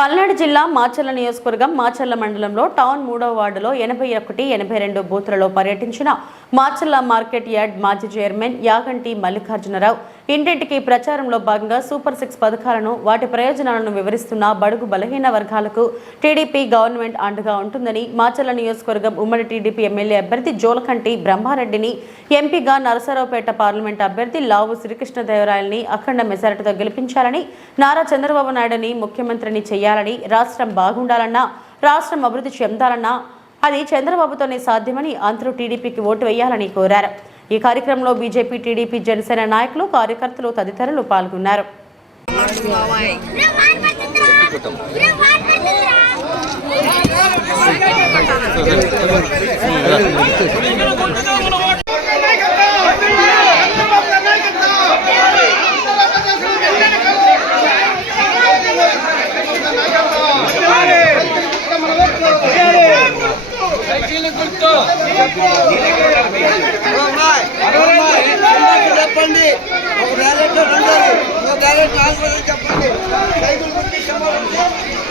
పల్నాడు జిల్లా మాచర్ల నియోజకవర్గం మాచర్ల మండలంలో టౌన్ మూడవ వార్డులో ఎనభై ఒకటి ఎనభై రెండు బూతులలో పర్యటించిన మాచర్ల మార్కెట్ యార్డ్ మాజీ చైర్మన్ యాగంటి మల్లికార్జునరావు. ఇంటింటికి ప్రచారంలో భాగంగా సూపర్ సిక్స్ పథకాలను వాటి ప్రయోజనాలను వివరిస్తున్న బడుగు బలహీన వర్గాలకు టీడీపీ గవర్నమెంట్ అండగా ఉంటుందని మాచర్ల నియోజకవర్గం ఉమ్మడి టీడీపీ ఎమ్మెల్యే అభ్యర్థి జోలకంటి బ్రహ్మారెడ్డిని ఎంపీగా నరసరావుపేట పార్లమెంట్ అభ్యర్థి లావు శ్రీకృష్ణదేవరాయల్ని అఖండ మెజారిటీతో గెలిపించాలని నారా చంద్రబాబు నాయుడుని ముఖ్యమంత్రిని చేయాలని రాష్ట్రం బాగుండాలన్నా రాష్ట్రం అభివృద్ధి చెందాలన్నా అది చంద్రబాబుతోనే సాధ్యమని అందరూ టీడీపీకి ఓటు వేయాలని కోరారు. ఈ కార్యక్రమంలో బీజేపీ టీడీపీ జనసేన నాయకులు కార్యకర్తలు తదితరులు పాల్గొన్నారు. చెప్పండి ఒక బ్యాలెట్ రెండు. ఒక బ్యాలెట్ నాలుగు చెప్పండి. రైతుల గురించి